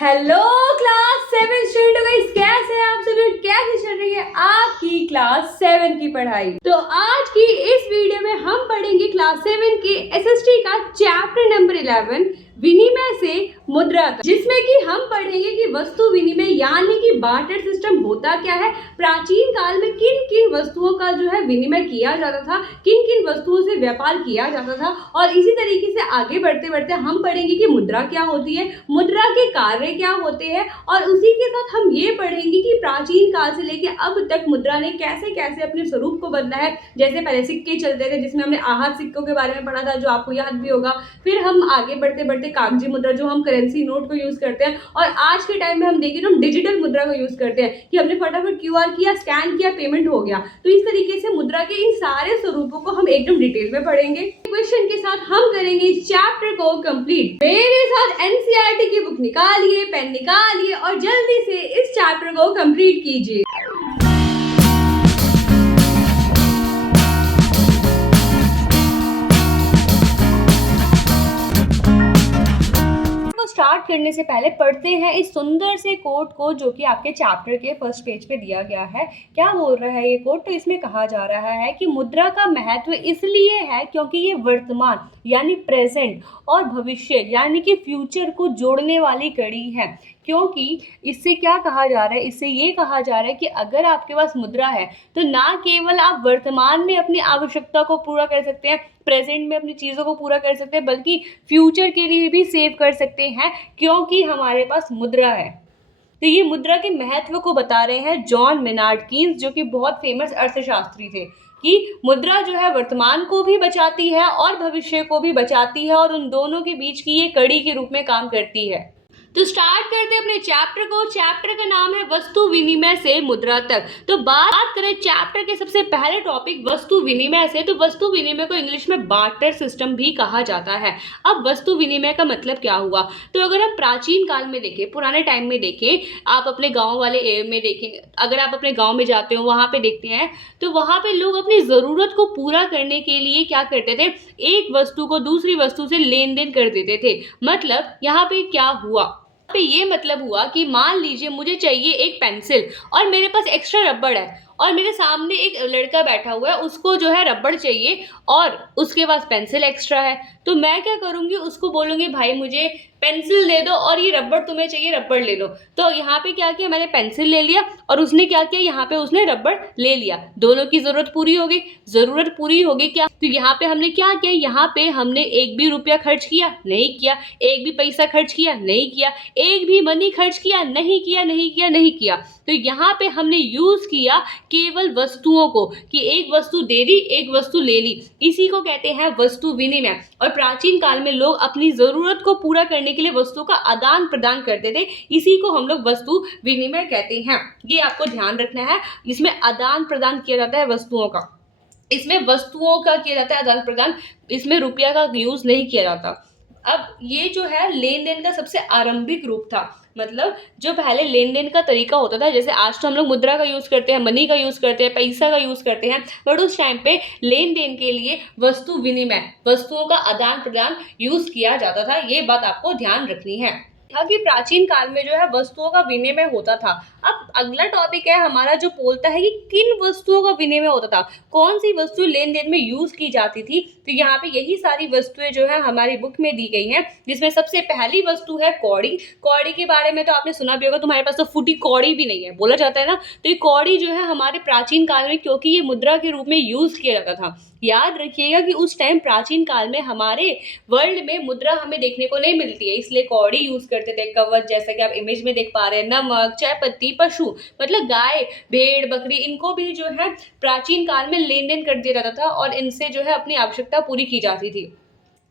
Hello class 7 student guys, कैसे हैं आप सभी? कैसे चल रही है आपकी क्लास 7 की पढ़ाई? तो आज की इस वीडियो में हम पढ़ेंगे क्लास 7 के एसएसटी का चैप्टर नंबर 11 विनिमय से मुद्रा तक, जिसमें कि हम पढ़ेंगे कि वस्तु विनिमय यानी कि बार्टर सिस्टम होता क्या है, प्राचीन काल में किन किन वस्तुओं का जो है विनिमय किया जाता था, किन किन वस्तुओं से व्यापार किया जाता था, और इसी तरीके से आगे बढ़ते बढ़ते हम पढ़ेंगे कि मुद्रा क्या होती है, मुद्रा के कार्य क्या होते हैं, और उसी के साथ हम ये पढ़ेंगे कि प्राचीन काल से लेकर अब तक मुद्रा ने कैसे कैसे अपने स्वरूप को बदला है। जैसे पहले सिक्के चलते थे, जिसमें हमने आहत सिक्कों के बारे में पढ़ा था, जो आपको याद भी होगा। फिर हम आगे बढ़ते बढ़ते कागजी मुद्रा, जो हम करेंसी नोट को यूज करते हैं, और आज के टाइम में हम देखें तो हम डिजिटल मुद्रा को यूज करते हैं कि हमने फटाफट क्यूआर किया, स्कैन किया, पेमेंट हो गया। तो इस तरीके से मुद्रा के इन सारे स्वरूपों को हम एकदम डिटेल में पढ़ेंगे। क्वेश्चन के साथ हम करेंगे इस चैप्टर को कंप्लीट। मेरे साथ एनसीईआरटी की बुक निकालिए, पेन निकालिए और जल्दी से इस चैप्टर को कंप्लीट कीजिए। स्टार्ट करने से पहले पढ़ते हैं इस सुंदर से कोट को, जो कि आपके चैप्टर के फर्स्ट पेज पे दिया गया है। क्या बोल रहा है ये कोट? तो इसमें कहा जा रहा है कि मुद्रा का महत्व इसलिए है क्योंकि ये वर्तमान यानी प्रेजेंट और भविष्य यानी कि फ्यूचर को जोड़ने वाली कड़ी है। क्योंकि इससे क्या कहा जा रहा है, इससे ये कहा जा रहा है कि अगर आपके पास मुद्रा है तो ना केवल आप वर्तमान में अपनी आवश्यकता को पूरा कर सकते हैं, प्रेजेंट में अपनी चीज़ों को पूरा कर सकते हैं, बल्कि फ्यूचर के लिए भी सेव कर सकते हैं, क्योंकि हमारे पास मुद्रा है। तो ये मुद्रा के महत्व को बता रहे हैं जॉन मेनार्ड कीन्स, जो कि बहुत फेमस अर्थशास्त्री थे, कि मुद्रा जो है वर्तमान को भी बचाती है और भविष्य को भी बचाती है, और उन दोनों के बीच की ये कड़ी के रूप में काम करती है। तो स्टार्ट करते हैं अपने चैप्टर को। चैप्टर का नाम है वस्तु विनिमय से मुद्रा तक। तो बात करें चैप्टर के सबसे पहले टॉपिक वस्तु विनिमय से, तो वस्तु विनिमय को इंग्लिश में बार्टर सिस्टम भी कहा जाता है। अब वस्तु विनिमय का मतलब क्या हुआ? तो अगर हम प्राचीन काल में देखें, पुराने टाइम में देखें, आप अपने गाँव वाले में देखें, अगर आप अपने गाँव में जाते हो, वहाँ पे देखते हैं, तो वहाँ पे लोग अपनी ज़रूरत को पूरा करने के लिए क्या करते थे, एक वस्तु को दूसरी वस्तु से लेन देन कर देते थे। मतलब यहाँ पे क्या हुआ, पे ये मतलब हुआ कि मान लीजिए मुझे चाहिए एक पेंसिल और मेरे पास एक्स्ट्रा रबड़ है, और मेरे सामने एक लड़का बैठा हुआ है, उसको जो है रबड़ चाहिए और उसके पास पेंसिल एक्स्ट्रा है। तो मैं क्या करूँगी, उसको बोलूँगी भाई मुझे पेंसिल दे दो और ये रबड़ तुम्हें चाहिए, रबड़ ले लो। तो यहाँ पे क्या किया, मैंने पेंसिल ले लिया और उसने क्या किया, यहाँ पे उसने रबड़ ले लिया। दोनों की ज़रूरत पूरी हो गई। ज़रूरत पूरी होगी क्या, तो यहाँ पे हमने क्या किया, यहाँ पे हमने एक भी रुपया खर्च किया? नहीं किया। एक भी पैसा खर्च किया? नहीं किया। एक भी मनी खर्च किया? नहीं किया, नहीं किया, नहीं किया। तो यहाँ पे हमने यूज़ किया केवल वस्तुओं को, कि एक वस्तु दे दी, एक वस्तु ले ली। इसी को कहते हैं वस्तु विनिमय। और प्राचीन काल में लोग अपनी ज़रूरत को पूरा करने के लिए वस्तुओं का आदान प्रदान करते थे। इसी को हम लोग वस्तु विनिमय कहते हैं। ये आपको ध्यान रखना है। इसमें आदान प्रदान किया जाता है वस्तुओं का, इसमें वस्तुओं का किया जाता है आदान प्रदान, इसमें रुपया का यूज़ नहीं किया जाता। अब ये जो है लेन देन का सबसे आरंभिक रूप था। मतलब जो पहले लेन देन का तरीका होता था, जैसे आज तो हम लोग मुद्रा का यूज़ करते हैं, मनी का यूज़ करते हैं, पैसा का यूज़ करते हैं, बट उस टाइम पे लेन देन के लिए वस्तु विनिमय, वस्तुओं का आदान प्रदान यूज़ किया जाता था। ये बात आपको ध्यान रखनी है कि प्राचीन काल में जो है वस्तुओं का विनिमय होता था। अब अगला टॉपिक है हमारा, जो बोलता है कि किन वस्तुओं का विनिमय होता था, कौन सी वस्तु लेन देन में यूज की जाती थी। तो यहाँ पे यही सारी वस्तुएं जो है हमारी बुक में दी गई हैं, जिसमें सबसे पहली वस्तु है कौड़ी। कौड़ी के बारे में तो आपने सुना भी होगा, तुम्हारे पास तो फूटी कौड़ी भी नहीं है, बोला जाता है ना। तो ये कौड़ी जो है हमारे प्राचीन काल में, क्योंकि ये मुद्रा के रूप में यूज किया जाता था। याद रखिएगा कि उस टाइम प्राचीन काल में हमारे वर्ल्ड में मुद्रा हमें देखने को नहीं मिलती है, इसलिए कौड़ी यूज करते थे। कवच, जैसा कि आप इमेज में देख पा रहे हैं, नमक, चाय पत्ती, पशु मतलब गाय, भेड़, बकरी, इनको भी जो है प्राचीन काल में लेन देन कर दिया जाता था और इनसे जो है अपनी आवश्यकता पूरी की जाती थी।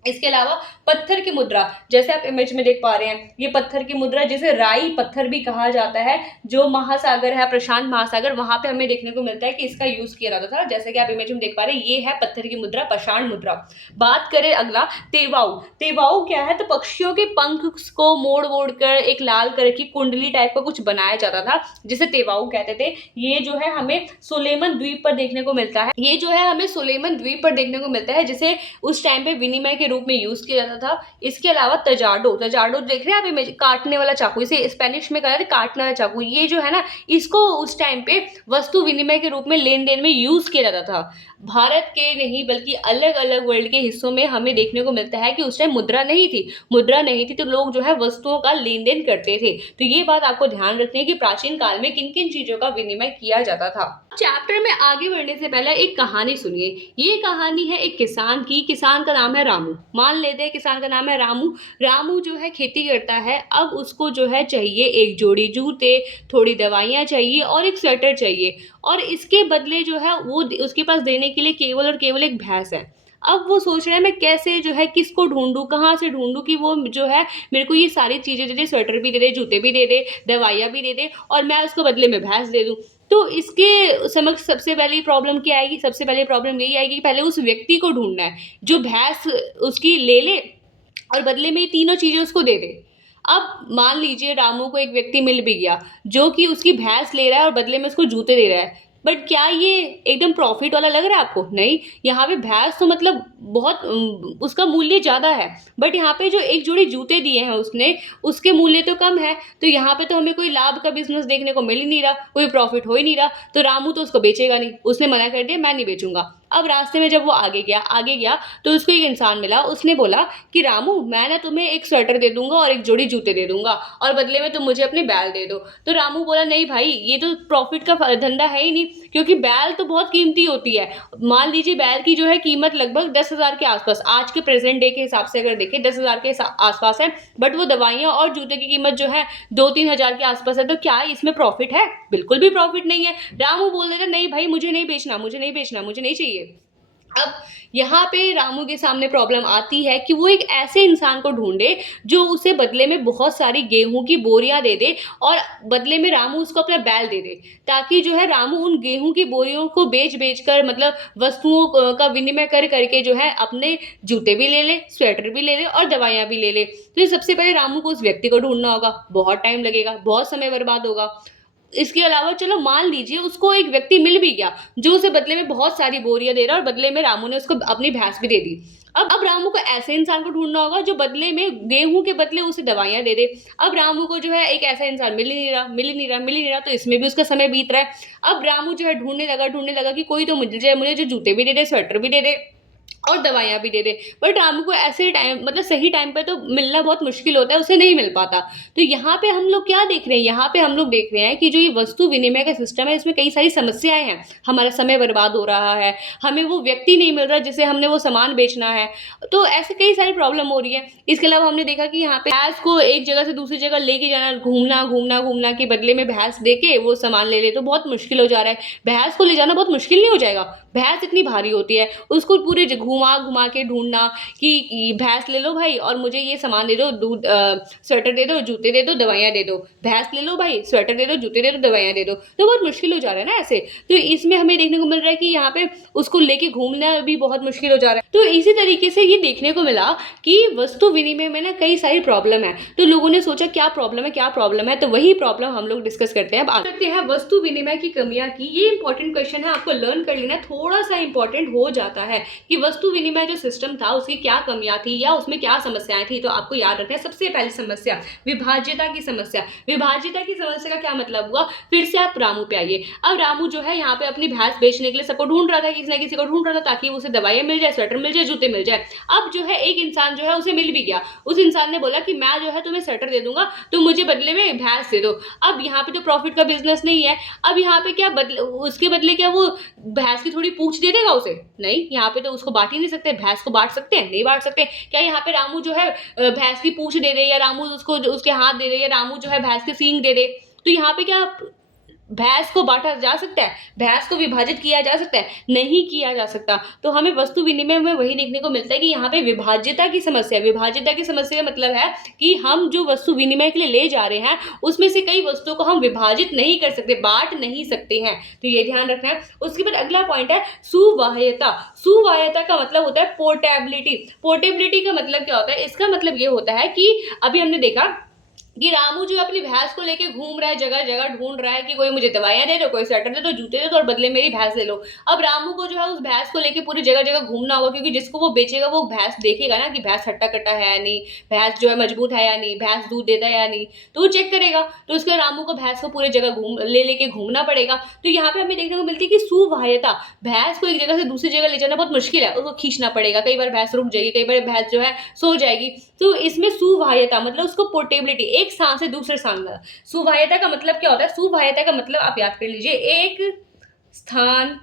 इसके अलावा पत्थर की मुद्रा, जैसे आप इमेज में देख पा रहे हैं, ये पत्थर की मुद्रा, जिसे राई पत्थर भी कहा जाता है, जो महासागर है, प्रशांत महासागर, वहां पे हमें देखने को मिलता है कि इसका यूज किया जाता था। जैसे कि आप इमेज में देख पा रहे हैं, ये है पत्थर की मुद्रा, पाषाण मुद्रा। बात करें अगला तेवाऊ। तेवाऊ क्या है, तो पक्षियों के पंख को मोड़ मोड़ कर एक लाल कलर की कुंडली टाइप का कुछ बनाया जाता था, जिसे तेवाऊ कहते थे। ये जो है हमें सोलेमन द्वीप पर देखने को मिलता है, ये जो है हमें सोलेमन द्वीप पर देखने को मिलता है, जिसे उस टाइम पे विनिमय के रूप में यूज़ किया जाता था। इसके अलावा तजाडो, तजाडो देख रहे हैं आप इमेज, काटने वाला चाकू, इसे स्पेनिश में कहा जाता है काटने वाला चाकू। ये जो है ना, इसको उस टाइम पे वस्तु विनिमय के रूप में लेन-देन में यूज़ किया जाता था। भारत के नहीं बल्कि अलग-अलग वर्ल्ड के हिस्सों में हमें देखने को मिलता है कि उस टाइम मुद्रा नहीं थी। मुद्रा नहीं थी तो लोग जो है वस्तुओं का लेन-देन करते थे। तो ये बात आपको ध्यान रखनी है कि प्राचीन काल में किन-किन चीज़ों का विनिमय किया जाता था। चैप्टर में आगे बढ़ने से पहले एक कहानी सुनिए। ये कहानी है एक किसान की, किसान का नाम है रामू। मान लेते हैं किसान का नाम है रामू। रामू जो है खेती करता है, अब उसको जो है चाहिए एक जोड़ी जूते, थोड़ी दवाइयाँ चाहिए और एक स्वेटर चाहिए, और इसके बदले जो है वो उसके पास देने के लिए केवल और केवल एक भैंस है। अब वो सोच रहा है मैं कैसे जो है किसको ढूँढूँ, कहाँ से ढूँढूँ कि वो जो है मेरे को ये सारी चीज़ें दे दे, स्वेटर भी दे दे, जूते भी दे दे, दवाइयाँ भी दे दे और मैं उसको बदले में भैंस दे दूँ। तो इसके समक्ष सबसे पहली प्रॉब्लम क्या आएगी? सबसे पहले प्रॉब्लम यही आएगी कि पहले उस व्यक्ति को ढूँढना है, जो भैंस उसकी ले ले और बदले में ये तीनों चीज़ें उसको दे दे। अब मान लीजिए रामू को एक व्यक्ति मिल भी गया, जो कि उसकी भैंस ले रहा है और बदले में उसको जूते दे रहा है। बट क्या ये एकदम प्रॉफ़िट वाला लग रहा है आपको? नहीं, यहाँ पे भैंस तो मतलब बहुत उसका मूल्य ज़्यादा है। बट यहाँ पे जो एक जोड़ी जूते दिए हैं उसने, उसके मूल्य तो कम है। तो यहाँ पे तो हमें कोई लाभ का बिज़नेस देखने को मिल ही नहीं रहा, कोई प्रॉफ़िट हो ही नहीं रहा। तो रामू तो उसको बेचेगा नहीं, उसने मना कर दिया मैं नहीं बेचूँगा। अब रास्ते में जब वो आगे गया तो उसको एक इंसान मिला, उसने बोला कि रामू मैं ना तुम्हें एक स्वेटर दे दूँगा और एक जोड़ी जूते दे दूँगा और बदले में तुम मुझे अपने बैल दे दो। तो रामू बोला नहीं भाई, ये तो प्रॉफ़िट का धंधा है ही नहीं, क्योंकि बैल तो बहुत कीमती होती है। मान लीजिए बैल की जो है कीमत लगभग 10,000 के आस-पास, आज के प्रेज़ेंट डे के हिसाब से अगर देखें 10,000 के आस-पास है। बट वो दवाइयाँ और जूते की कीमत जो है 2-3 हज़ार के आस-पास है। तो क्या इसमें प्रॉफ़िट है? बिल्कुल भी प्रॉफ़िट नहीं है। रामू बोल देगा नहीं भाई मुझे नहीं बेचना, मुझे नहीं बेचना, मुझे नहीं चाहिए। अब यहाँ पे रामू के सामने प्रॉब्लम आती है कि वो एक ऐसे इंसान को ढूँढे जो उसे बदले में बहुत सारी गेहूँ की बोरियाँ दे दे और बदले में रामू उसको अपना बैल दे दे, ताकि जो है रामू उन गेहूँ की बोरियों को बेच-बेच कर मतलब वस्तुओं का विनिमय कर के जो है अपने जूते भी ले ले, स्वेटर भी ले ले और दवाइयाँ भी ले ले। तो ये सबसे पहले रामू को उस व्यक्ति को ढूँढना होगा, बहुत टाइम लगेगा, बहुत समय बर्बाद होगा। इसके अलावा चलो मान लीजिए उसको एक व्यक्ति मिल भी गया, जो उसे बदले में बहुत सारी बोरियाँ दे रहा है और बदले में रामू ने उसको अपनी भैंस भी दे दी। अब रामू को ऐसे इंसान को ढूँढना होगा जो बदले में गेहूँ के बदले उसे दवाइयाँ दे दे। अब रामू को जो है एक ऐसा इंसान मिल ही नहीं रहा, तो इसमें भी उसका समय बीत रहा है। अब रामू जो है ढूँढने लगा कि कोई तो मिल जाए मुझे जो जूते भी दे दे, स्वेटर भी दे दे और दवाइयाँ भी दे दे। बट रामू को ऐसे टाइम मतलब सही टाइम पे तो मिलना बहुत मुश्किल होता है, उसे नहीं मिल पाता। तो यहाँ पे हम लोग क्या देख रहे हैं? यहाँ पे हम लोग देख रहे हैं कि जो ये वस्तु विनिमय का सिस्टम है, इसमें कई सारी समस्याएँ हैं। हमारा समय बर्बाद हो रहा है, हमें वो व्यक्ति नहीं मिल रहा जिसे हमने वो सामान बेचना है, तो ऐसे कई सारी प्रॉब्लम हो रही है। इसके अलावा हमने देखा कि यहाँ पे भैंस को एक जगह से दूसरी जगह लेके जाना, घूमना के बदले में भैंस देके वो सामान ले ले, तो बहुत मुश्किल हो जा रहा है। भैंस को ले जाना बहुत मुश्किल नहीं हो जाएगा? भैंस इतनी भारी होती है, उसको पूरे घुमा के ढूंढना कि भैंस ले लो भाई और मुझे ये सामान दे दो, दूध स्वेटर दे दो, जूते दे दो, दवाइयाँ दे दो। भैंस ले लो भाई, स्वेटर दे दो, जूते दे दो, दवाइयाँ दे दो। तो बहुत मुश्किल हो जा रहा है ना ऐसे। तो इसमें हमें देखने को मिल रहा है कि यहाँ पे उसको लेके घूमना भी बहुत मुश्किल हो जा रहा है। तो इसी तरीके से ये देखने को मिला कि वस्तु विनिमय में ना कई सारी प्रॉब्लम है। तो लोगों ने सोचा क्या प्रॉब्लम है, तो वही प्रॉब्लम हम लोग डिस्कस करते हैं। अब बात करते हैं वस्तु विनिमय की कमियां की। ये इंपॉर्टेंट क्वेश्चन है, आपको लर्न कर लेना, थोड़ा सा इंपॉर्टेंट हो जाता है कि वस्तु विनिमय जो सिस्टम था उसकी क्या कमियां थी या उसमें क्या समस्याएं थी। तो आपको याद रखना है सबसे पहली समस्या विभाज्यता की समस्या। विभाज्यता की समस्या का क्या मतलब हुआ? फिर से आप रामू पे आइए। अब रामू जो है यहाँ पे अपनी भैंस बेचने के लिए सबको ढूंढ रहा था, किसी ना किसी को ढूंढ रहा था ताकि उसे दवाइयाँ मिल जाए, स्वेटर मिल जाए, जूते मिल जाए। अब जो है एक इंसान जो है उसे मिल भी गया। उस इंसान ने बोला कि मैं जो है तुम्हें स्वेटर दे दूंगा, तुम मुझे बदले में भैंस दे दो। अब यहाँ पे तो प्रॉफिट का बिजनेस नहीं है। अब यहाँ पे क्या उसके बदले क्या वो भैंस की थोड़ी पूंछ दे देगा उसे? नहीं, यहाँ पे तो उसको बांट ही नहीं सकते। भैंस को बांट सकते हैं? नहीं बांट सकते। क्या यहाँ पे रामू जो है भैंस की पूंछ दे दे या रामू उसको उसके हाथ दे दे या रामू जो है भैंस के सींग दे दे? तो यहाँ पे क्या भैंस को बांटा जा सकता है? भैंस को विभाजित किया जा सकता है? नहीं किया जा सकता। तो हमें वस्तु विनिमय में वही देखने को मिलता है कि यहाँ पे विभाज्यता की समस्या का मतलब है कि हम जो वस्तु विनिमय के लिए ले जा रहे हैं उसमें से कई वस्तुओं को हम विभाजित नहीं कर सकते, बांट नहीं सकते हैं। तो ये ध्यान रखना है। उसके बाद अगला पॉइंट है सुवाह्यता। सुवाह्यता का मतलब होता है पोर्टेबिलिटी। पोर्टेबिलिटी का मतलब क्या होता है? इसका मतलब ये होता है कि अभी हमने देखा कि रामू जो है अपनी भैंस को लेके घूम रहा है, जगह जगह ढूंढ रहा है कि कोई मुझे दवाइयां दे दो, कोई स्वेटर दे दो, जूते दे दो और बदले मेरी भैंस ले लो। अब रामू को जो है उस भैंस को लेके पूरी जगह जगह घूमना होगा, क्योंकि जिसको वो बेचेगा वो भैंस देखेगा ना कि भैंस हट्टा कट्टा है या नहीं, भैंस जो है मजबूत है या नहीं, भैंस दूध देता है या नहीं, तो वो चेक करेगा। तो उसके रामू को भैंस को पूरी जगह घूम ले लेके घूमना पड़ेगा। तो यहाँ पे हमें देखने को मिलती है कि सुवाह्यता, भैंस को एक जगह से दूसरी जगह ले जाना बहुत मुश्किल है, उसको खींचना पड़ेगा, कई बार भैंस रुक जाएगी, कई बार भैंस जो है सो जाएगी। तो इसमें सुवाह्यता मतलब उसको पोर्टेबिलिटी, एक स्थान से दूसरे स्थान का। सुवाह्यता का मतलब क्या होता है? सुवाह्यता का मतलब आप याद कर लीजिए, एक स्थान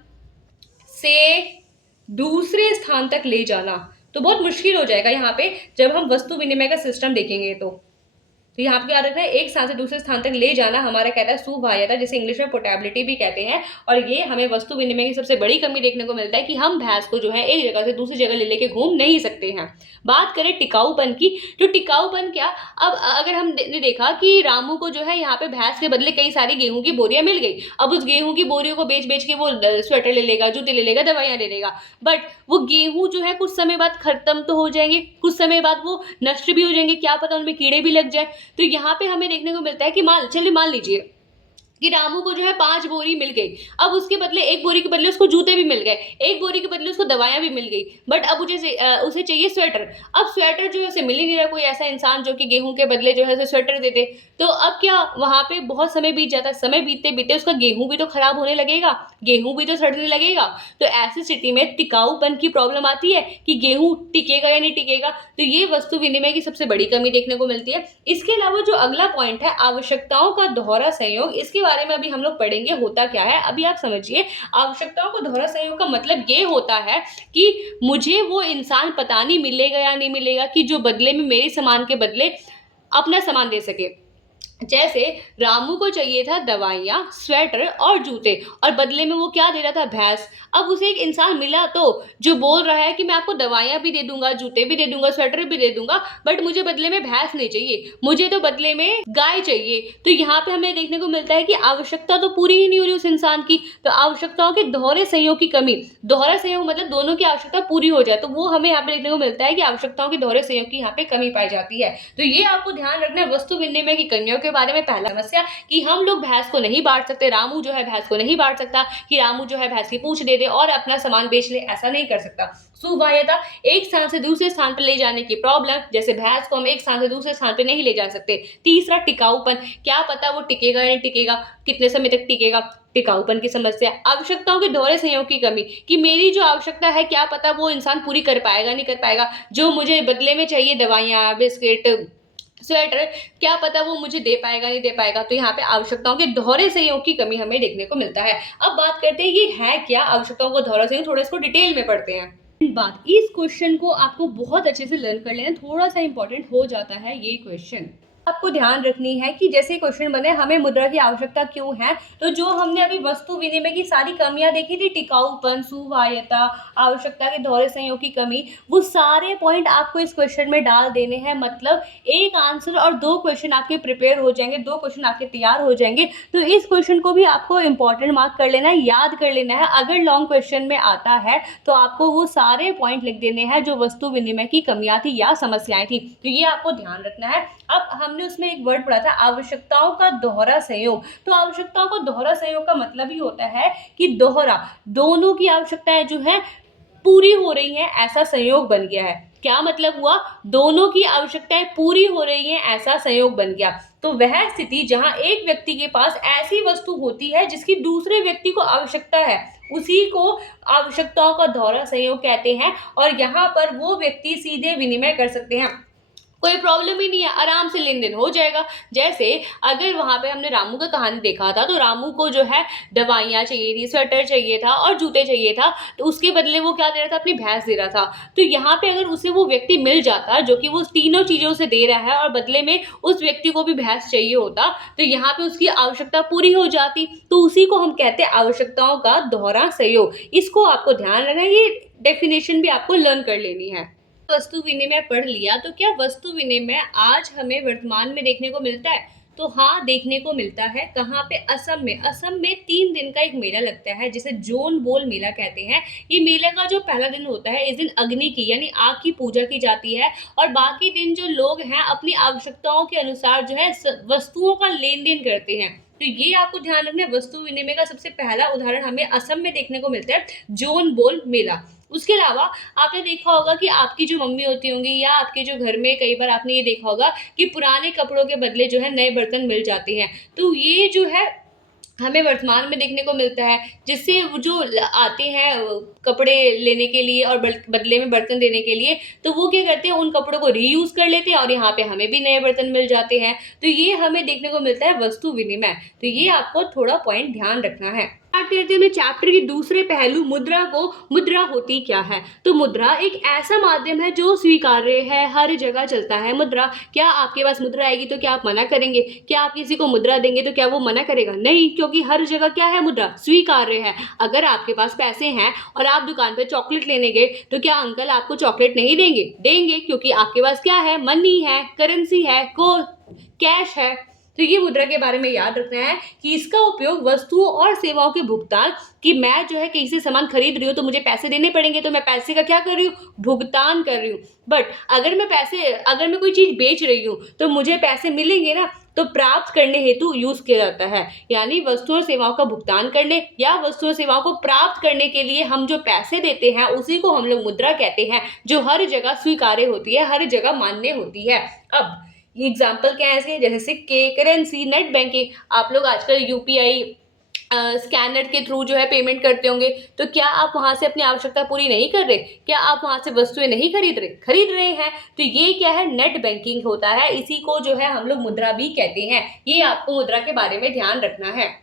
से दूसरे स्थान तक ले जाना। तो बहुत मुश्किल हो जाएगा यहाँ पे जब हम वस्तु विनिमय का सिस्टम देखेंगे। तो यहाँ पे क्या रखना है, एक स्थान से दूसरे स्थान तक ले जाना हमारा कहता है सुवाह्यता, जिसे इंग्लिश में पोर्टेबिलिटी भी कहते हैं। और ये हमें वस्तु विनिमय की सबसे बड़ी कमी देखने को मिलता है कि हम भैंस को जो है एक जगह से दूसरी जगह ले लेके घूम नहीं सकते हैं। बात करें टिकाऊपन की, जो टिकाऊपन क्या, अब अगर हमने देखा कि रामू को जो है यहाँ पे भैंस के बदले कई सारी गेहूं की बोरियां मिल गई, अब उस गेहूं की बोरियों को बेच बेच के वो स्वेटर ले लेगा, जूते ले लेगा, दवाइयां ले लेगा, बट वो गेहूं जो है कुछ समय बाद खत्म तो हो जाएंगे, कुछ समय बाद वो नष्ट भी हो जाएंगे, क्या पता उनमें कीड़े भी लग जाए। तो यहाँ पे हमें देखने को मिलता है कि मान लीजिए कि रामू को जो है 5 बोरी मिल गई, अब उसके बदले 1 बोरी के बदले उसको जूते भी मिल गए, 1 बोरी के बदले उसको दवाइयां भी मिल गई, बट अब उसे चाहिए स्वेटर। अब स्वेटर जो है उसे मिल ही नहीं रहा, कोई ऐसा इंसान जो कि गेहूं के बदले जो है उसे स्वेटर दे दे। तो अब क्या, वहां पे बहुत समय बीत जाता है, समय बीतते बीतते उसका गेहूं भी तो खराब होने लगेगा, गेहूं भी तो सड़ने लगेगा। तो ऐसी स्थिति में टिकाऊपन की प्रॉब्लम आती है कि गेहूं टिकेगा या नहीं टिकेगा। तो ये वस्तु विनिमय की सबसे बड़ी कमी देखने को मिलती है। इसके अलावा जो अगला पॉइंट है, आवश्यकताओं का दोहरा संयोग, इसके बारे में अभी हम लोग पढ़ेंगे होता क्या है। अभी आप समझिए, आवश्यकताओं को दोहरा संयोग का मतलब ये होता है कि मुझे वो इंसान पता नहीं मिलेगा या नहीं मिलेगा कि जो बदले में मेरे सामान के बदले अपना सामान दे सके। जैसे रामू को चाहिए था दवाइयाँ, स्वेटर और जूते, और बदले में वो क्या दे रहा था, भैंस। अब उसे एक इंसान मिला तो जो बोल रहा है कि मैं आपको दवाइयाँ भी दे दूंगा, जूते भी दे दूंगा, स्वेटर भी दे दूंगा, बट मुझे बदले में भैंस नहीं चाहिए, मुझे तो बदले में गाय चाहिए। तो यहाँ पे हमें देखने को मिलता है कि आवश्यकता तो पूरी ही नहीं हो रही उस इंसान की। तो आवश्यकताओं के दोहरे संयोग की कमी, दोहरा संयोग मतलब दोनों की आवश्यकता पूरी हो जाए, तो वो हमें यहाँ पे देखने को मिलता है कि आवश्यकताओं के दोहरे संयोग की यहाँ पे कमी पाई जाती है। तो ये आपको ध्यान रखना है वस्तु विनिमय की कमियों के बारे में। पहला समस्या कि हम लोग भैंस को नहीं बांट सकते, रामू जो है भैंस को नहीं बांट सकता कि रामू जो है भैंस की पूंछ दे दे और अपना सामान बेच ले, ऐसा नहीं कर सकता। सुवाह्यता, एक स्थान से दूसरे स्थान पर ले जाने की प्रॉब्लम, जैसे भैंस को हम एक स्थान से दूसरे स्थान पर नहीं ले जा सकते। तीसरा टिकाऊपन, क्या पता वो टिकेगा या नहीं टिकेगा, कितने समय तक टिकेगा, टिकाऊपन की समस्या। आवश्यकताओं के दोहरे संयोग की कमी, कि मेरी जो आवश्यकता है क्या पता वो इंसान पूरी कर पाएगा नहीं कर पाएगा, जो मुझे बदले में चाहिए दवाइयाँ, बिस्किट, स्वेटर, क्या पता वो मुझे दे पाएगा नहीं दे पाएगा। तो यहाँ पे आवश्यकताओं के दोहरे संयोग की कमी हमें देखने को मिलता है। अब बात करते हैं ये है क्या आवश्यकताओं को दोहरा संयोग, थोड़ा इसको डिटेल में पढ़ते हैं। बात, इस क्वेश्चन को आपको बहुत अच्छे से लर्न कर लेना, थोड़ा सा इंपॉर्टेंट हो जाता है ये क्वेश्चन। आपको ध्यान रखनी है कि जैसे क्वेश्चन बने हमें मुद्रा की आवश्यकता क्यों है, तो जो हमने अभी वस्तु विनिमय की सारी कमियां देखी थी, टिकाऊपन, सुवाह्यता, आवश्यकता के दोहरे संयोग की कमी, वो सारे पॉइंट आपको इस क्वेश्चन में डाल देने हैं। मतलब एक आंसर और 2 क्वेश्चन आपके प्रिपेयर हो जाएंगे, 2 क्वेश्चन आपके तैयार हो जाएंगे। तो इस क्वेश्चन को भी आपको इंपॉर्टेंट मार्क कर लेना है, याद कर लेना है। अगर लॉन्ग क्वेश्चन में आता है तो आपको वो सारे पॉइंट लिख देने हैं जो वस्तु विनिमय की कमियां थी या समस्याएं थी। तो ये आपको ध्यान रखना है। अब हमने उसमें एक वर्ड पढ़ा था, आवश्यकताओं का दोहरा संयोग। तो आवश्यकताओं का दोहरा संयोग का मतलब ही होता है कि दोहरा, दोनों की आवश्यकताएं जो है पूरी हो रही हैं, ऐसा संयोग बन गया है। क्या मतलब हुआ, दोनों की आवश्यकताएं पूरी हो रही हैं, ऐसा संयोग बन गया। तो वह स्थिति जहां एक व्यक्ति के पास ऐसी वस्तु होती है जिसकी दूसरे व्यक्ति को आवश्यकता है, उसी को आवश्यकताओं का दोहरा संयोग कहते हैं। और यहाँ पर वो व्यक्ति सीधे विनिमय कर सकते हैं, कोई प्रॉब्लम ही नहीं है, आराम से लेन देन हो जाएगा। जैसे अगर वहां पे हमने रामू का कहानी देखा था, तो रामू को जो है दवाइयाँ चाहिए थी, स्वेटर चाहिए था और जूते चाहिए था, तो उसके बदले वो क्या दे रहा था, अपनी भैंस दे रहा था। तो यहाँ पे अगर उसे वो व्यक्ति मिल जाता जो कि वो तीनों चीजें उसे दे रहा है और बदले में उस व्यक्ति को भी भैंस चाहिए होता, तो यहाँ पे उसकी आवश्यकता पूरी हो जाती। तो उसी को हम कहते हैं आवश्यकताओं का दोहरा संयोग। इसको आपको ध्यान रखना है, ये डेफिनेशन भी आपको लर्न कर लेनी है। वस्तु विनिमय पढ़ लिया, तो क्या वस्तु विनिमय आज हमें वर्तमान में देखने को मिलता है? तो हाँ, देखने को मिलता है। कहाँ पे? असम में। असम में 3 दिन का एक मेला लगता है जिसे जोन बोल मेला कहते हैं। ये मेले का जो पहला दिन होता है, इस दिन अग्नि की यानी आग की पूजा की जाती है और बाकी दिन जो लोग हैं अपनी आवश्यकताओं के अनुसार जो है वस्तुओं का लेन-देन करते हैं। तो ये आपको ध्यान रखना है, वस्तु विनिमय का सबसे पहला उदाहरण हमें असम में देखने को मिलता है, जोन बोल मेला। उसके अलावा आपने देखा होगा कि आपकी जो मम्मी होती होंगी या आपके जो घर में कई बार आपने ये देखा होगा कि पुराने कपड़ों के बदले जो है नए बर्तन मिल जाते हैं। तो ये जो है हमें वर्तमान में देखने को मिलता है, जिससे वो जो आते हैं कपड़े लेने के लिए और बदले में बर्तन देने के लिए, तो वो क्या करते हैं, उन कपड़ों को रीयूज कर लेते हैं और यहाँ पे हमें भी नए बर्तन मिल जाते हैं। तो ये हमें देखने को मिलता है वस्तु विनिमय। तो ये आपको थोड़ा पॉइंट ध्यान रखना है। स्टार्ट करते हैं चैप्टर के दूसरे पहलू मुद्रा को। मुद्रा होती क्या है? तो मुद्रा एक ऐसा माध्यम है जो स्वीकार्य है, हर जगह चलता है। मुद्रा, क्या आपके पास मुद्रा आएगी तो क्या आप मना करेंगे? क्या आप किसी को मुद्रा देंगे तो क्या वो मना करेगा? नहीं, क्योंकि हर जगह क्या है, मुद्रा स्वीकार्य है। अगर आपके पास पैसे हैं और आप दुकान पे चॉकलेट लेने गए तो क्या अंकल आपको चॉकलेट नहीं देंगे? देंगे, क्योंकि आपके पास क्या है, मनी है, करेंसी है, कैश है। तो ये मुद्रा के बारे में याद रखना है कि इसका उपयोग वस्तुओं और सेवाओं के भुगतान, कि मैं जो है कहीं से सामान खरीद रही हूँ तो मुझे पैसे देने पड़ेंगे, तो मैं पैसे का क्या कर रही हूँ, भुगतान कर रही हूँ। बट अगर मैं कोई चीज बेच रही हूँ तो मुझे पैसे मिलेंगे ना, तो प्राप्त करने हेतु यूज किया जाता है। यानी वस्तुओं और सेवाओं का भुगतान करने या वस्तुओं और सेवाओं को प्राप्त करने के लिए हम जो पैसे देते हैं उसी को हम लोग मुद्रा कहते हैं, जो हर जगह स्वीकार्य होती है, हर जगह मान्य होती है। अब एग्जाम्पल क्या है इसके, जैसे सिक्के, करेंसी, नेट बैंकिंग। आप लोग आजकल यूपीआई स्कैनर के थ्रू जो है पेमेंट करते होंगे, तो क्या आप वहां से अपनी आवश्यकता पूरी नहीं कर रहे? क्या आप वहां से वस्तुएं नहीं खरीद रहे हैं? तो ये क्या है, नेट बैंकिंग होता है। इसी को जो है हम लोग मुद्रा भी कहते हैं। ये आपको मुद्रा के बारे में ध्यान रखना है।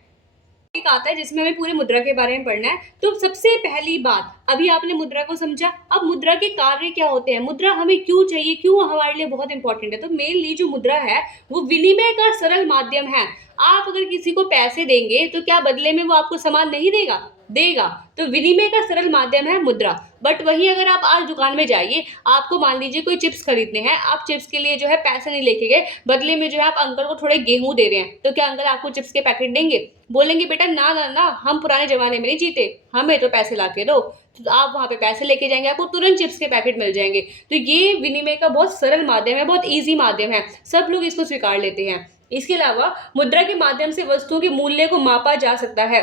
एक आता है जिसमें हमें पूरी मुद्रा के बारे में पढ़ना है। तो सबसे पहली बात, अभी आपने मुद्रा को समझा, अब मुद्रा के कार्य क्या होते हैं, मुद्रा हमें क्यों चाहिए, क्यों हमारे लिए बहुत इंपॉर्टेंट है। तो मेनली जो मुद्रा है वो विनिमय का सरल माध्यम है। आप अगर किसी को पैसे देंगे तो क्या बदले में वो आपको सामान नहीं देगा? देगा। तो विनिमय का सरल माध्यम है मुद्रा। बट वही अगर आप आज दुकान में जाइए, आपको मान लीजिए कोई चिप्स खरीदने हैं, आप चिप्स के लिए जो है पैसे नहीं लेके गए, बदले में जो है आप अंकल को थोड़े गेहूं दे रहे हैं, तो क्या अंकल आपको चिप्स के पैकेट देंगे? बोलेंगे बेटा ना ना ना, हम पुराने जमाने में नहीं जीते, हमें तो पैसे ला के दो। तो आप वहां पे पैसे लेके जाएंगे, आपको तुरंत चिप्स के पैकेट मिल जाएंगे। तो ये विनिमय का बहुत सरल माध्यम है, बहुत ईजी माध्यम है, सब लोग इसको स्वीकार लेते हैं। इसके अलावा मुद्रा के माध्यम से वस्तुओं के मूल्य को मापा जा सकता है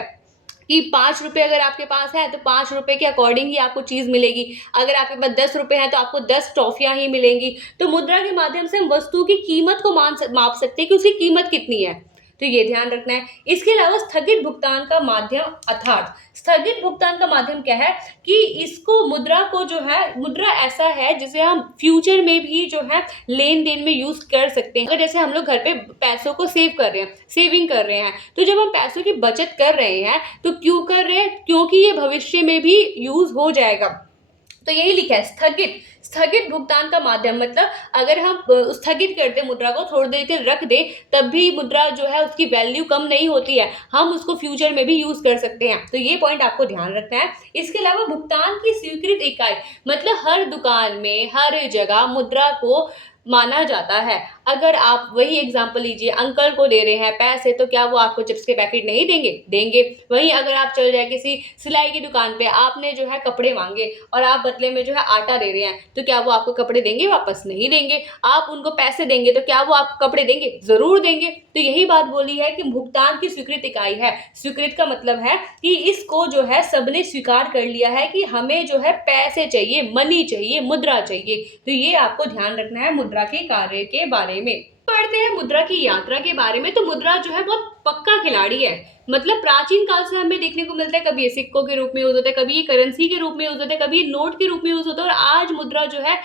कि 5 रुपए अगर आपके पास है तो 5 रुपए के अकॉर्डिंग ही आपको चीज मिलेगी। अगर आपके पास 10 रुपए है तो आपको 10 टॉफियां ही मिलेंगी। तो मुद्रा के माध्यम से हम वस्तुओं की कीमत को माप सकते हैं कि उसकी कीमत कितनी है। तो ये ध्यान रखना है। इसके अलावा स्थगित भुगतान का माध्यम, अर्थात स्थगित भुगतान का माध्यम क्या है कि इसको मुद्रा को जो है, मुद्रा ऐसा है जिसे हम फ्यूचर में भी जो है लेन देन में यूज कर सकते हैं। अगर जैसे हम लोग घर पे पैसों को सेव कर रहे हैं, सेविंग कर रहे हैं, तो जब हम पैसों की बचत कर रहे हैं तो क्यों कर रहे हैं, क्योंकि ये भविष्य में भी यूज हो जाएगा। तो यही लिखा है स्थगित भुगतान का माध्यम, मतलब अगर हम स्थगित करते मुद्रा को, थोड़ी देर के रख दे, तब भी मुद्रा जो है उसकी वैल्यू कम नहीं होती है, हम उसको फ्यूचर में भी यूज कर सकते हैं। तो ये पॉइंट आपको ध्यान रखना है। इसके अलावा भुगतान की स्वीकृत इकाई, मतलब हर दुकान में हर जगह मुद्रा को माना जाता है। अगर आप वही एग्जाम्पल लीजिए, अंकल को दे रहे हैं पैसे, तो क्या वो आपको चिप्स के पैकेट नहीं देंगे? देंगे। वहीं अगर आप चल जाए किसी सिलाई की दुकान पे, आपने जो है कपड़े मांगे और आप बदले में जो है आटा दे रहे हैं, तो क्या वो आपको कपड़े देंगे? वापस नहीं देंगे। आप उनको पैसे देंगे तो क्या वो आपको कपड़े देंगे? जरूर देंगे। तो यही बात बोली है कि भुगतान की स्वीकृत इकाई है। स्वीकृत का मतलब है कि इसको जो है सबने स्वीकार कर लिया है कि हमें जो है पैसे चाहिए, मनी चाहिए, मुद्रा चाहिए। तो ये आपको ध्यान रखना है मुद्रा के कार्य के बारे में। पढ़ते हैं मुद्रा की यात्रा के बारे में। तो मुद्रा जो है बहुत पक्का खिलाड़ी है। मतलब प्राचीन काल से हमें देखने को मिलता है, कभी ये सिक्कों के रूप में यूज होता है, कभी ये करेंसी के रूप में यूज होता है, कभी नोट के रूप में यूज होता है, और आज मुद्रा जो है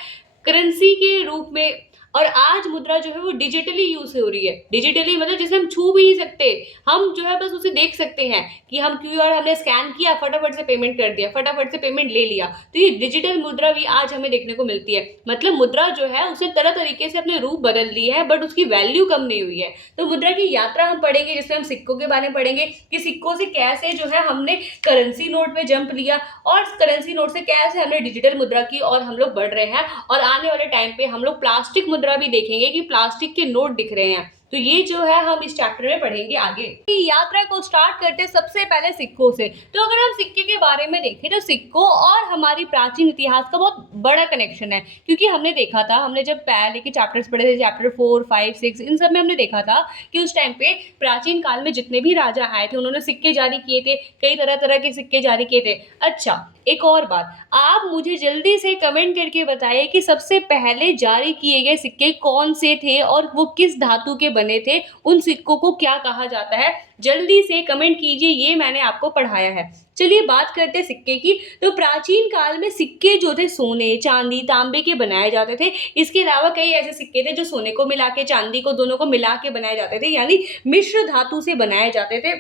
करेंसी के रूप में, और आज मुद्रा जो है वो डिजिटली यूज हो रही है। डिजिटली मतलब जिसे हम छू भी नहीं सकते, हम जो है बस उसे देख सकते हैं कि हम क्यूआर हमने स्कैन किया, फटाफट से पेमेंट कर दिया, फटाफट से पेमेंट ले लिया। तो ये डिजिटल मुद्रा भी आज हमें देखने को मिलती है। मतलब मुद्रा जो है उसने तरह तरीके से अपने रूप बदल लिए है, बट उसकी वैल्यू कम नहीं हुई है। तो मुद्रा की यात्रा हम पढ़ेंगे, जिसमें हम सिक्कों के बारे में पढ़ेंगे कि सिक्कों से कैसे जो है हमने करेंसी नोट में जंप लिया, और करेंसी नोट से कैसे हमने डिजिटल मुद्रा की और हम लोग बढ़ रहे हैं। और आने वाले टाइम पे हम लोग प्लास्टिक मुद्रा भी देखेंगे कि प्लास्टिक के नोट दिख रहे हैं। तो ये जो है हम इस चैप्टर में पढ़ेंगे आगे। यात्रा को स्टार्ट करते हैं सबसे पहले सिक्कों से। तो अगर हम सिक्के के बारे में देखें तो सिक्कों और हमारी प्राचीन इतिहास का बहुत बड़ा कनेक्शन है, क्योंकि हमने देखा था, हमने जब पहले के चैप्टर्स पढ़े थे, चैप्टर 4, 5, 6, इन सब में हमने देखा था कि उस टाइम पे प्राचीन काल में जितने भी राजा आए थे उन्होंने सिक्के जारी किए थे, कई तरह तरह के सिक्के जारी किए थे। अच्छा, एक और बात, आप मुझे जल्दी से कमेंट करके बताइए कि सबसे पहले जारी किए गए सिक्के कौन से थे और वो किस धातु के बने थे, उन सिक्कों को क्या कहा जाता है, जल्दी से कमेंट कीजिए, ये मैंने आपको पढ़ाया है। चलिए बात करते हैं सिक्के की। तो प्राचीन काल में सिक्के जो थे सोने, चांदी, तांबे के बनाए जाते थे। इसके अलावा कई ऐसे सिक्के थे जो सोने को मिला के, चांदी को, दोनों को मिला के बनाए जाते थे, यानी मिश्र धातु से बनाए जाते थे,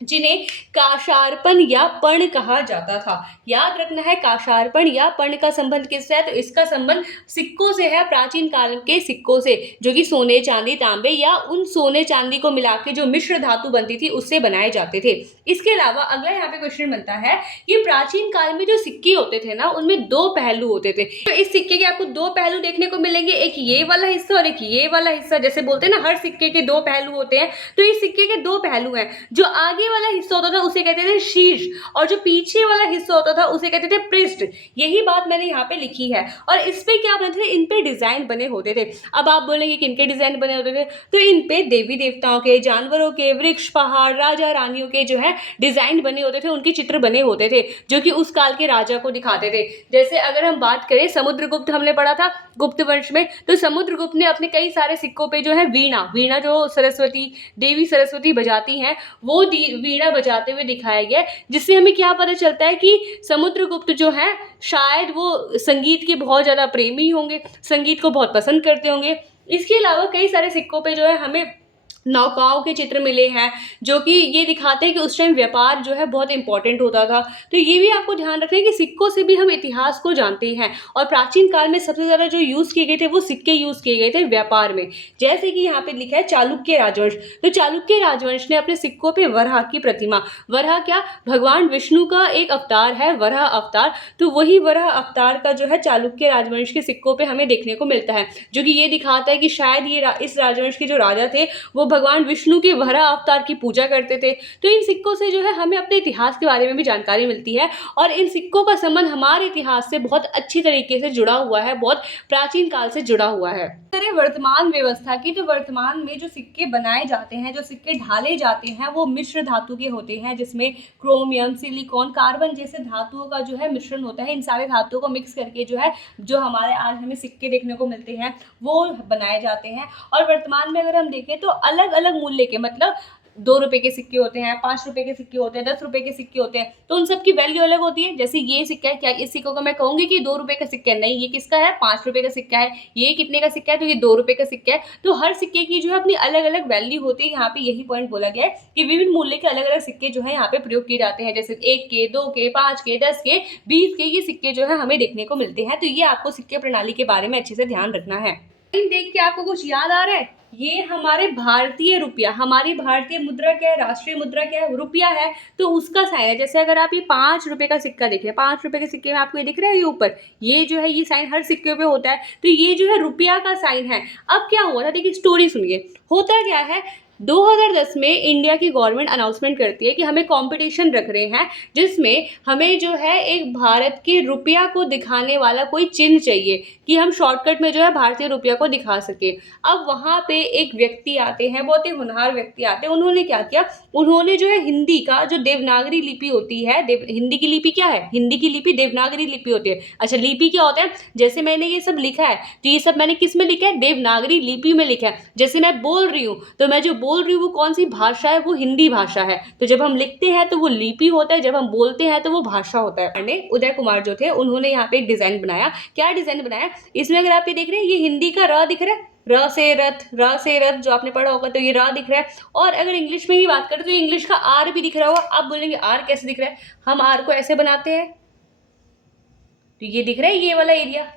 जिन्हें काशार्पण या पर्ण कहा जाता था। याद रखना है, काशार्पण या पर्ण का संबंध किससे है, तो इसका संबंध सिक्कों से है, प्राचीन काल के सिक्कों से, जो कि सोने, चांदी, तांबे या उन सोने चांदी को मिला के जो मिश्र धातु बनती थी उससे बनाए जाते थे। इसके अलावा अगला यहाँ पे क्वेश्चन बनता है कि प्राचीन काल में जो सिक्के होते थे ना, उनमें दो पहलू होते थे। तो इस सिक्के के आपको दो पहलू देखने को मिलेंगे, एक ये वाला हिस्सा और एक ये वाला हिस्सा। जैसे बोलते हैं ना, हर सिक्के के दो पहलू होते हैं, तो इस सिक्के के दो पहलू हैं। जो आगे वाला हिस्सा होता था उसे कहते थे शीर्ष, और जो पीछे वाला हिस्सा होता था उसे कहते थे पृष्ठ। यही बात मैंने यहाँ पे लिखी है। और इस पे क्या बनते थे, इन पे डिजाइन बने होते थे। अब आप बोलेंगे किनके डिजाइन बने होते थे, तो इन पे देवी देवताओं के, जानवरों के, वृक्ष, पहाड़, राजा रानियों के जो है डिजाइन बने होते थे, उनके चित्र बने होते थे, जो कि उस काल के राजा को दिखाते थे। जैसे अगर हम बात करें समुद्रगुप्त, हमने पढ़ा था गुप्त वंश में, तो समुद्रगुप्त ने अपने कई सारे सिक्कों पे जो है वीणा, वीणा जो सरस्वती, देवी सरस्वती बजाती हैं, वो वीणा बजाते हुए दिखाया गया, जिससे हमें क्या पता चलता है कि समुद्रगुप्त जो है शायद वो संगीत के बहुत ज़्यादा प्रेमी होंगे, संगीत को बहुत पसंद करते होंगे। इसके अलावा कई सारे सिक्कों पे जो है हमें नौकाओं के चित्र मिले हैं, जो कि ये दिखाते हैं कि उस टाइम व्यापार जो है बहुत इंपॉर्टेंट होता था। तो ये भी आपको ध्यान रखना है कि सिक्कों से भी हम इतिहास को जानते हैं, और प्राचीन काल में सबसे ज़्यादा जो यूज़ किए गए थे वो सिक्के यूज़ किए गए थे व्यापार में। जैसे कि यहाँ पे लिखा है चालुक्य राजवंश। तो चालुक्य राजवंश ने अपने सिक्कों पे वराह की प्रतिमा, वराह क्या, भगवान विष्णु का एक अवतार है वराह अवतार, तो वही वराह अवतार का जो है चालुक्य राजवंश के सिक्कों पे हमें देखने को मिलता है, जो कि ये दिखाता है कि शायद ये इस राजवंश के जो राजा थे वो भगवान विष्णु के वराह अवतार की पूजा करते थे। तो इन सिक्कों से जो है हमें अपने इतिहास के बारे में भी जानकारी मिलती है, और इन सिक्कों का संबंध हमारे इतिहास से बहुत अच्छी तरीके से जुड़ा हुआ है, बहुत प्राचीन काल से जुड़ा हुआ है। करें वर्तमान व्यवस्था की, तो वर्तमान में जो सिक्के बनाए जाते हैं, जो सिक्के ढाले जाते हैं, वो मिश्र धातु के होते हैं, जिसमें क्रोमियम, सिलिकॉन, कार्बन जैसे धातुओं का जो है मिश्रण होता है। इन सारे धातुओं को मिक्स करके जो है, जो हमारे आज हमें सिक्के देखने को मिलते हैं, वो बनाए जाते हैं। और वर्तमान में अगर हम देखें तो अलग अलग मूल्य के, मतलब 2 रुपए के सिक्के होते हैं, 5 रुपए के सिक्के होते हैं, 10 रुपए के सिक्के होते हैं, तो उन सब की वैल्यू अलग होती है। जैसे ये सिक्का है, क्या इस सिक्के को मैं कहूंगी कि 2 रुपए का सिक्का है, नहीं, ये किसका है, 5 रुपए का सिक्का है। ये कितने का सिक्का है, तो ये 2 रुपए का सिक्का है। तो हर सिक्के की जो है अपनी अलग अलग वैल्यू होती है। यहाँ पे यही पॉइंट बोला गया है कि विभिन्न मूल्य के अलग अलग सिक्के जो है यहाँ पे प्रयोग किए जाते हैं, जैसे 1 के, 2 के, 5 के, 10 के, 20 के, ये सिक्के जो है हमें देखने को मिलते हैं। तो ये आपको सिक्के प्रणाली के बारे में अच्छे से ध्यान रखना है। देख के आपको कुछ याद आ रहा है, ये हमारे भारतीय रुपया, हमारी भारतीय मुद्रा क्या है, राष्ट्रीय मुद्रा क्या है, रुपया है, तो उसका साइन है। जैसे अगर आप ये 5 रुपए का सिक्का देख रहे हैं, 5 रुपए के सिक्के में आपको ये दिख रहा है, ये ऊपर ये जो है, ये साइन हर सिक्के पे होता है, तो ये जो है रुपया का साइन है। अब क्या हुआ था, देखिए स्टोरी सुनिए। होता क्या है, 2010 में इंडिया की गवर्नमेंट अनाउंसमेंट करती है कि हमें कंपटीशन रख रहे हैं, जिसमें हमें जो है एक भारत के रुपया को दिखाने वाला कोई चिन्ह चाहिए, कि हम शॉर्टकट में जो है भारतीय रुपया को दिखा सके। अब वहाँ पे एक व्यक्ति आते हैं, बहुत ही होनहार व्यक्ति आते हैं। उन्होंने क्या किया, उन्होंने जो है हिंदी का जो देवनागरी लिपि होती है, हिंदी की लिपि क्या है, हिंदी की लिपि देवनागरी लिपि होती है। अच्छा, लिपि क्या होता है, जैसे मैंने ये सब लिखा है, तो ये सब मैंने किस में लिखा है, देवनागरी लिपि में लिखा है। जैसे मैं बोल रही हूँ, तो मैं जो बोल रही हूँ वो कौन सी भाषा है, वो हिंदी भाषा है। तो जब हम लिखते हैं तो वो लिपि होता है, जब हम बोलते हैं तो वो भाषा होता है। उदय कुमार जो थे, उन्होंने यहाँ पे एक डिजाइन बनाया। क्या डिजाइन बनाया, इसमें अगर आप ये देख रहे हैं, ये हिंदी का र दिख रहा है, र से रथ, र से रथ जो आपने पढ़ा होगा, तो ये र दिख रहा है। और अगर इंग्लिश में ही बात करें तो इंग्लिश का आर भी दिख रहा होगा। आप बोलेंगे आर कैसे दिख रहा है, हम आर को ऐसे बनाते हैं, तो ये दिख रहा है, ये वाला एरिया,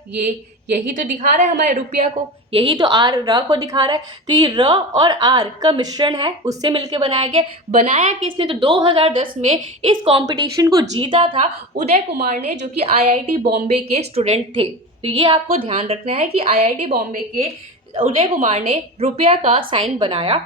यही तो दिखा रहा है हमारे रुपया को, यही तो आर र को दिखा रहा है। तो ये र और आर का मिश्रण है, उससे मिलके बनाया गया। बनाया किसने, तो 2010 में इस कंपटीशन को जीता था उदय कुमार ने, जो कि आईआईटी बॉम्बे के स्टूडेंट थे। तो ये आपको ध्यान रखना है कि आईआईटी बॉम्बे के उदय कुमार ने रुपया का साइन बनाया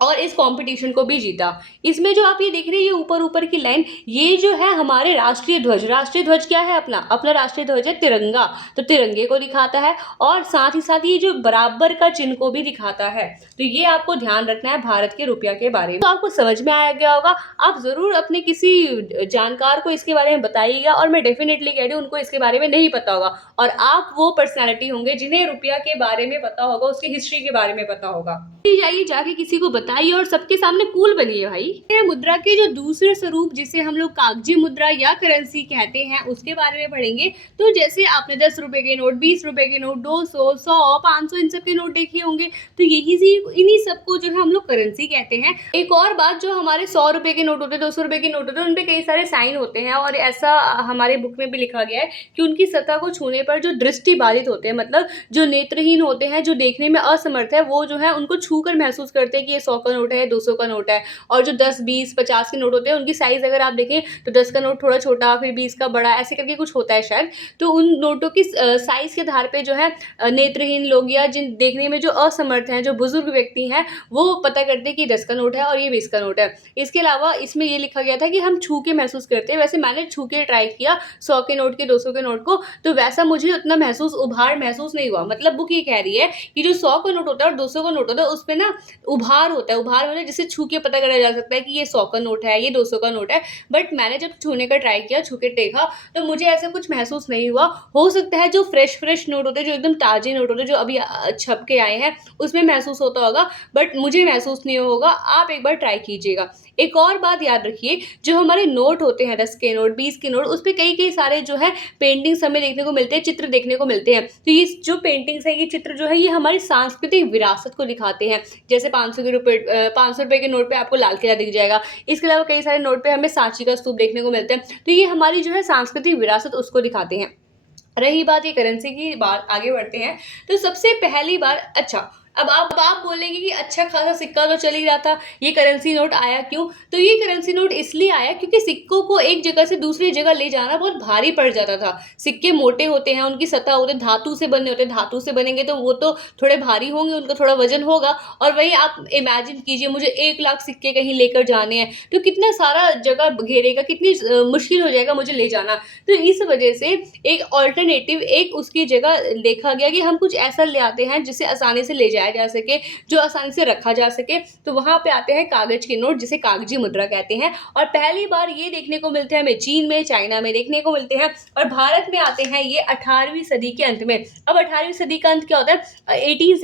और इस कंपटीशन को भी जीता। इसमें जो आप ये देख रहे हैं, ये ऊपर ऊपर की लाइन, ये जो है हमारे राष्ट्रीय ध्वज क्या है अपना, अपना राष्ट्रीय ध्वज है तिरंगा, तो तिरंगे को दिखाता है और साथ ही साथ ये जो बराबर का चिन्ह को भी दिखाता है। तो ये आपको ध्यान रखना है भारत के रुपया के बारे में। तो आपको समझ में आया गया होगा। आप जरूर अपने किसी जानकार को इसके बारे में बताइएगा, और मैं डेफिनेटली कह रही हूँ उनको इसके बारे में नहीं पता होगा, और आप वो पर्सनैलिटी होंगे जिन्हें रुपया के बारे में पता होगा, उसकी हिस्ट्री के बारे में पता होगा। जाइए जाके किसी को बताइए और सबके सामने कूल बनिए भाई। ये मुद्रा के जो दूसरे स्वरूप, जिसे हम लोग कागजी मुद्रा या करेंसी कहते हैं, उसके बारे में पढ़ेंगे। तो जैसे आपने 10 रुपए के नोट, 20 रुपए के नोट, 200, 100, 500 इन सब के नोट देखे होंगे। तो इन्हीं सबको जो है हम लोग करेंसी कहते हैं। एक और बात, जो हमारे 100 रुपए के नोट होते हैं, 200 रुपए के नोट होते हैं, उनपे कई सारे साइन होते हैं, और ऐसा हमारे बुक में भी लिखा गया है कि उनकी सतह को छूने पर जो दृष्टि बाधित होते हैं, मतलब जो नेत्रहीन होते हैं, जो देखने में असमर्थ है, वो जो है उनको छूकर महसूस करते हैं कि ये 100 का नोट है, 200 का नोट है। और जो 10, 20, 50 के नोट होते हैं, उनकी साइज अगर आप देखें तो 10 का नोट थोड़ा छोटा, फिर 20 का बड़ा, ऐसे करके कुछ होता है शायद। तो उन नोटों की साइज के आधार पे जो है नेत्रहीन लोग या जिन देखने में जो असमर्थ हैं, जो बुजुर्ग व्यक्ति हैं, वो पता करते हैं कि 10 का नोट है और ये 20 का नोट है। इसके अलावा इसमें ये लिखा गया था कि हम छू के महसूस करते हैं। वैसे मैंने छू के ट्राई किया 100 के नोट के, 200 के नोट को, तो वैसा मुझे उतना उभार महसूस नहीं हुआ। मतलब बुक ये कह रही है कि जो 100 का नोट होता है और 200 का नोट होता है, उसपे ना उभार होता है। उभार होने जिससे छू के पता करा जा सकता है कि ये 100 का नोट है, ये 200 का नोट है। बट मैंने जब छूने का ट्राई किया, छू के देखा, तो मुझे ऐसा कुछ महसूस नहीं हुआ। हो सकता है जो फ्रेश नोट होते हैं, जो एकदम ताजे नोट होते हैं, जो अभी छप के आए हैं, उसमें महसूस होता होगा, बट मुझे महसूस नहीं होगा। आप एक बार ट्राई कीजिएगा। एक और बात याद रखिए, जो हमारे नोट होते हैं, 10 के नोट, 20 के नोट, उस पे कई सारे जो है पेंटिंग्स हमें देखने को मिलते हैं, चित्र देखने को मिलते हैं। तो ये जो पेंटिंग्स है, ये चित्र जो है, ये हमारी सांस्कृतिक विरासत को दिखाते हैं। जैसे 500 रुपए के नोट पे आपको लाल किला दिख जाएगा। इसके अलावा कई सारे नोट पे हमें सांची का स्तूप देखने को मिलते हैं। तो ये हमारी जो है सांस्कृतिक विरासत, उसको दिखाते हैं। रही बात ये करेंसी की, बात आगे बढ़ते हैं। तो सबसे पहली बार, अच्छा, अब आप बोलेंगे कि अच्छा खासा सिक्का तो चल ही रहा था, ये करेंसी नोट आया क्यों? तो ये करेंसी नोट इसलिए आया क्योंकि सिक्कों को एक जगह से दूसरी जगह ले जाना बहुत भारी पड़ जाता था। सिक्के मोटे होते हैं, उनकी सतह होते धातु से बने होते हैं, धातु से बनेंगे तो वो तो थोड़े भारी होंगे, उनका थोड़ा वजन होगा। और वही आप इमेजिन कीजिए, मुझे 1 लाख सिक्के कहीं लेकर जाने हैं, तो कितना सारा जगह घेरेगा, कितनी मुश्किल हो जाएगा मुझे ले जाना। तो इस वजह से एक ऑल्टरनेटिव, एक उसकी जगह देखा गया कि हम कुछ ऐसा ले आते हैं जिसे आसानी से ले जाया जा सके, जो आसानी से रखा जा सके। तो वहां पे आते हैं कागज के नोट, जिसे कागजी मुद्रा कहते हैं। और पहली बार ये देखने को मिलते हैं हमें चीन में, चाइना में देखने को मिलते हैं, और भारत में आते हैं ये 18वीं सदी के अंत में। अब 18वीं सदी का अंत क्या होता है? 18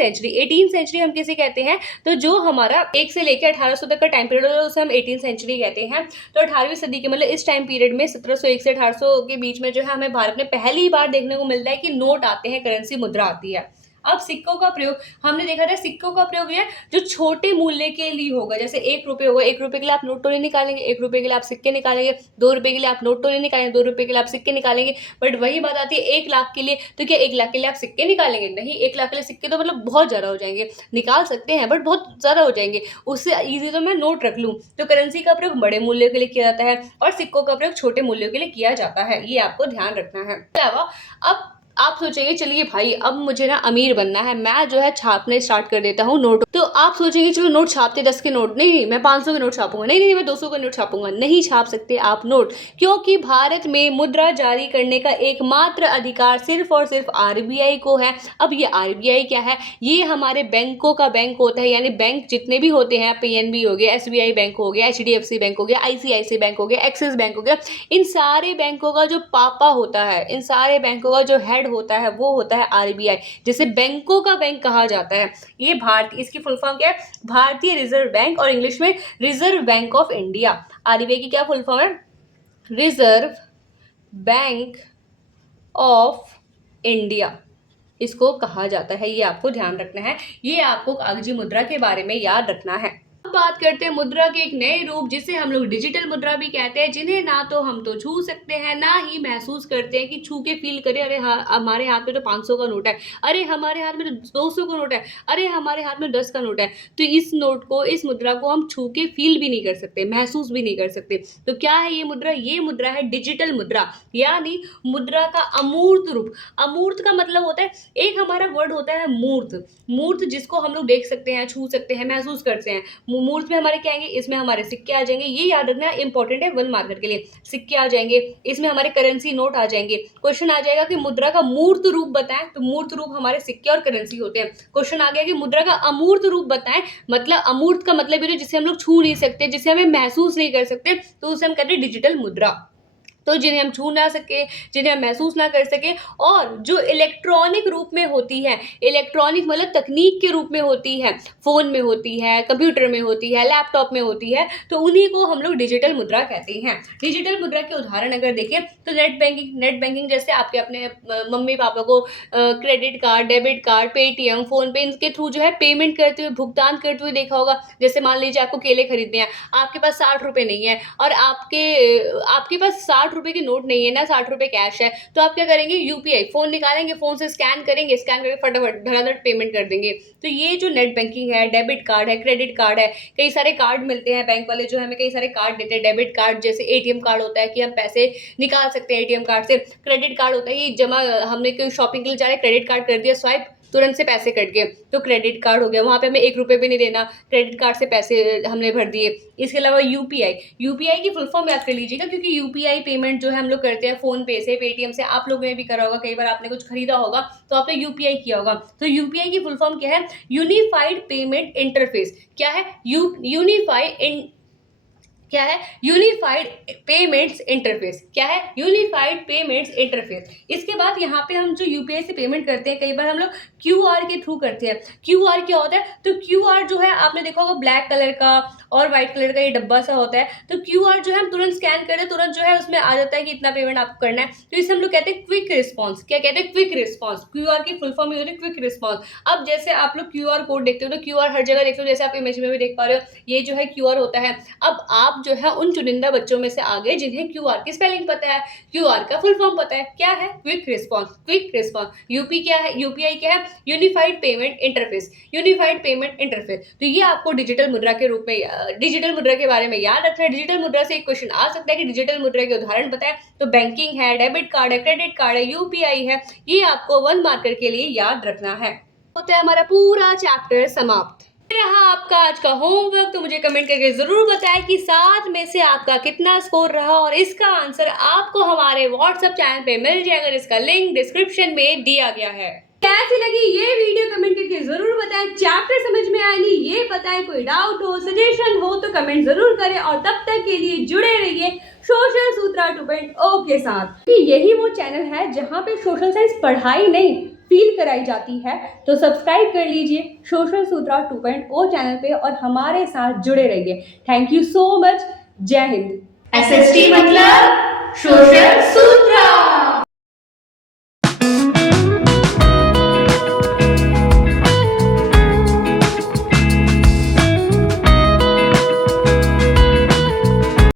सेंचुरी हम किसे कहते हैं? तो जो हमारा 1 से लेकर 1800 तक का टाइम पीरियड होता है, उसे हम 18 सेंचुरी कहते हैं। तो 18वीं सदी के मतलब इस टाइम पीरियड में 1701 से 1800 के बीच में जो है, हमें भारत में पहली बार देखने को मिलता है कि नोट आते हैं, करेंसी मुद्रा आती है। अब सिक्कों का प्रयोग हमने देखा था, सिक्कों का प्रयोग ये जो छोटे मूल्य के लिए होगा। जैसे 1 रुपये होगा, 1 रुपये के लिए आप नोट तो नहीं निकालेंगे, 1 रुपये के लिए आप सिक्के निकालेंगे। 2 रुपये के लिए आप नोट तो नहीं निकालेंगे, 2 रुपये के लिए आप सिक्के निकालेंगे। बट वही बात आती है 1 लाख के लिए, तो क्या 1 लाख के लिए आप सिक्के निकालेंगे? नहीं, 1 लाख के लिए सिक्के तो मतलब बहुत ज़्यादा हो जाएंगे। निकाल सकते हैं बट बहुत ज़्यादा हो जाएंगे, उससे ईजी तो मैं नोट रख लूँ। तो करेंसी का प्रयोग बड़े मूल्यों के लिए किया जाता है और सिक्कों का प्रयोग छोटे मूल्यों के लिए किया जाता है। ये आपको ध्यान रखना है। इसके अलावा अब आप सोचेंगे चलिए भाई, अब मुझे ना अमीर बनना है, मैं जो है छापने स्टार्ट कर देता हूँ नोट। तो आप सोचेंगे चलो नोट छापते, 10 के नोट नहीं, मैं 500 के नोट छापूंगा, नहीं, मैं 200 का नोट छापूंगा। नहीं छाप सकते आप नोट, क्योंकि भारत में मुद्रा जारी करने का एकमात्र अधिकार सिर्फ और सिर्फ आरबीआई को है। अब ये आरबीआई क्या है? ये हमारे बैंकों का बैंक होता है, यानी बैंक जितने भी होते हैं, पीएनबी हो गया, एसबीआई बैंक हो गया, एचडीएफसी बैंक हो गया, आईसीआईसी बैंक हो गया, एक्सिस बैंक हो गया, इन सारे बैंकों का जो पापा होता है, इन सारे बैंकों का जो हेड होता है, वो होता है आरबीआई, जिसे बैंकों का बैंक कहा जाता है। ये इसकी फुल फॉर्म क्या है? भारतीय रिजर्व बैंक, और इंग्लिश में reserve bank of India. RBI की क्या फुल फॉर्म है? रिजर्व बैंक ऑफ इंडिया, इसको कहा जाता है। ये आपको ध्यान रखना है, ये आपको कागजी मुद्रा के बारे में याद रखना है। अब बात करते हैं मुद्रा के एक नए रूप जिसे हम लोग डिजिटल मुद्रा भी कहते हैं, जिन्हें ना तो हम तो छू सकते हैं ना ही महसूस करते हैं कि छू के फील करें, अरे हाँ हमारे हाथ में तो 500 का नोट है, अरे हमारे हाथ में तो 200 का नोट है, अरे हमारे हाथ में 10 का नोट है। तो इस नोट को, इस मुद्रा को हम छू के फील भी नहीं कर सकते, महसूस भी नहीं कर सकते। तो क्या है ये मुद्रा? ये मुद्रा है डिजिटल मुद्रा, यानी मुद्रा का अमूर्त रूप। अमूर्त का मतलब होता है, एक हमारा वर्ड होता है मूर्त। मूर्त जिसको हम लोग देख सकते हैं, छू सकते हैं, महसूस करते हैं। मूर्त में हमारे क्या आएंगे? इसमें हमारे सिक्के आ जाएंगे, ये याद रखना इंपॉर्टेंट है 1 मार्कर के लिए। सिक्के आ जाएंगे, इसमें हमारे करेंसी नोट आ जाएंगे। क्वेश्चन आ जाएगा कि मुद्रा का मूर्त रूप बताएं, तो मूर्त रूप हमारे सिक्के और करेंसी होते हैं। क्वेश्चन आ गया कि मुद्रा का अमूर्त रूप बताएं, मतलब अमूर्त का मतलब ये जिसे हम लोग छू नहीं सकते, जिसे हमें महसूस नहीं कर सकते, तो उसे हम कहते हैं डिजिटल मुद्रा। तो जिन्हें हम छू ना सके, जिन्हें हम महसूस ना कर सके, और जो इलेक्ट्रॉनिक रूप में होती है, इलेक्ट्रॉनिक मतलब तकनीक के रूप में होती है, फोन में होती है, कंप्यूटर में होती है, लैपटॉप में होती है, तो उन्हीं को हम लोग डिजिटल मुद्रा कहते हैं। डिजिटल मुद्रा के उदाहरण अगर देखें तो नेट बैंकिंग जैसे आपके अपने मम्मी पापा को credit card, debit card, Paytm, phone पे, इनके थ्रू जो है पेमेंट करते हुए, भुगतान करते हुए देखा होगा। जैसे मान लीजिए आपको केले खरीदने हैं, आपके पास 60 रुपए नहीं है और आपके पास 60 रुपए के नोट नहीं है ना, 60 रुपए कैश है, तो आप क्या करेंगे? यूपीआई फोन निकालेंगे, फोन से स्कैन करेंगे, स्कैन करके फटाफट धड़ाधड़ पेमेंट कर देंगे। तो ये जो नेट बैंकिंग है, डेबिट कार्ड है, क्रेडिट कार्ड है, कई सारे कार्ड मिलते हैं, बैंक वाले जो हमें कई सारे कार्ड देते हैं। डेबिट कार्ड जैसे एटीएम कार्ड होता है कि हम पैसे निकाल सकते हैं एटीएम कार्ड से। क्रेडिट कार्ड होता है ये जमा, हमने कोई शॉपिंग के लिए जा रहे, क्रेडिट कार्ड कर दिया स्वाइप, तुरंत से पैसे कट गए, तो क्रेडिट कार्ड हो गया, वहां पे हमें 1 रुपए भी नहीं देना, क्रेडिट कार्ड से पैसे हमने भर दिए। इसके अलावा यूपीआई की फुल फॉर्म याद कर लीजिएगा, क्योंकि यूपीआई पेमेंट जो है हम लोग करते हैं फोन पे से, पेटीएम से, आप लोगों ने भी करा होगा, कई बार आपने कुछ खरीदा होगा तो आपने यूपीआई किया होगा। तो यूपीआई की फुल फॉर्म क्या है? Unified payment interface. क्या है? क्या है? Unified payments interface. क्या है? Unified payments interface. इसके बाद यहाँ पे हम जो यूपीआई से पेमेंट करते हैं, कई बार हम लोग क्यूआर के थ्रू करते हैं। क्यूआर क्या होता है? तो क्यूआर जो है आपने देखा होगा ब्लैक कलर का और व्हाइट कलर का ये डब्बा सा होता है। तो क्यूआर जो है हम तुरंत स्कैन करते हैं, तुरंत जो है उसमें आ जाता है कि इतना पेमेंट आपको करना है। तो इसे हम लोग कहते हैं क्विक रिस्पॉन्स। क्या कहते हैं? Quick response. क्यूआर की फुल फॉर्म होती है क्विक रिस्पॉन्स। अब जैसे आप लोग क्यूआर कोड देखते हो तो क्यूआर हर जगह देखते हो, जैसे आप इमेज में भी देख पा रहे हो, ये जो है क्यूआर होता है। अब आप जो है उन चुनिंदा बच्चों में से आ गए जिन्हें क्यूआर की स्पेलिंग पता है, क्यूआर का फुल फॉर्म पता है। क्या है? Quick response. Quick response. UP क्या है? यूपीआई क्या है? Unified payment interface. Unified payment interface. तो ये आपको डिजिटल मुद्रा के रूप में, डिजिटल मुद्रा के बारे में याद रखना है। डिजिटल मुद्रा से एक क्वेश्चन आ सकता है कि डिजिटल मुद्रा के उदाहरण बताएं, तो बैंकिंग है, डेबिट कार्ड है, क्रेडिट कार्ड है, यूपीआई है। ये आपको 1 मार्कर के लिए याद रखना है। होता है हमारा पूरा चैप्टर समाप्त। रहा आपका आज का होमवर्क, तो मुझे कमेंट करके जरूर बताएं कि 7 में से आपका कितना स्कोर रहा, और इसका आंसर आपको हमारे व्हाट्सएप चैनल पे मिल जाएगा, जिसका लिंक डिस्क्रिप्शन में दिया गया है। कैसी लगी ये वीडियो कमेंट करके जरूर बताएं। चैप्टर समझ में आया नहीं ये बताएं, कोई डाउट हो, सजेशन हो तो कमेंट जरूर करें, और तब तक के लिए जुड़े रहिए सोशल सूत्रा 2.0 के साथ। यही वो चैनल है जहाँ पे सोशल साइंस पढ़ाई नहीं फील कराई जाती है। तो सब्सक्राइब कर लीजिए सोशल सूत्रा 2.0 चैनल पे और हमारे साथ जुड़े रहिए। Thank you so much. जय हिंद। SST मतलब सोशल सूत्र।